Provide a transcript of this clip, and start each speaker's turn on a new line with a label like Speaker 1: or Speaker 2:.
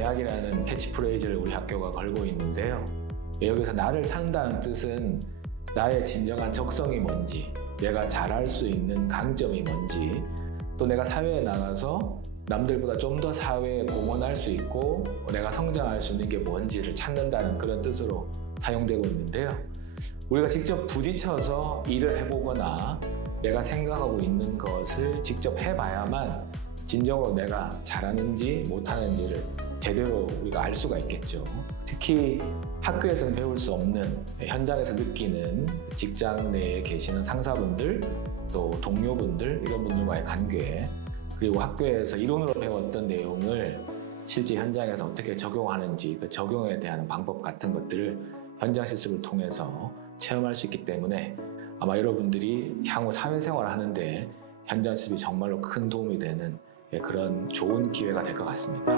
Speaker 1: 대학이라는 캐치프레이즈를 우리 학교가 걸고 있는데요. 여기서 나를 찾는다는 뜻은 나의 진정한 적성이 뭔지, 내가 잘할 수 있는 강점이 뭔지, 또 내가 사회에 나가서 남들보다 좀 더 사회에 공헌할 수 있고 내가 성장할 수 있는 게 뭔지를 찾는다는 그런 뜻으로 사용되고 있는데요. 우리가 직접 부딪혀서 일을 해보거나 내가 생각하고 있는 것을 직접 해봐야만 진정으로 내가 잘하는지 못하는지를 제대로 우리가 알 수가 있겠죠. 특히 학교에서는 배울 수 없는 현장에서 느끼는 직장 내에 계시는 상사분들 또 동료분들 이런 분들과의 관계 그리고 학교에서 이론으로 배웠던 내용을 실제 현장에서 어떻게 적용하는지 그 적용에 대한 방법 같은 것들을 현장 실습을 통해서 체험할 수 있기 때문에 아마 여러분들이 향후 사회생활을 하는데 현장 실습이 정말로 큰 도움이 되는 예, 예, 그런 좋은 기회가 될 것 같습니다.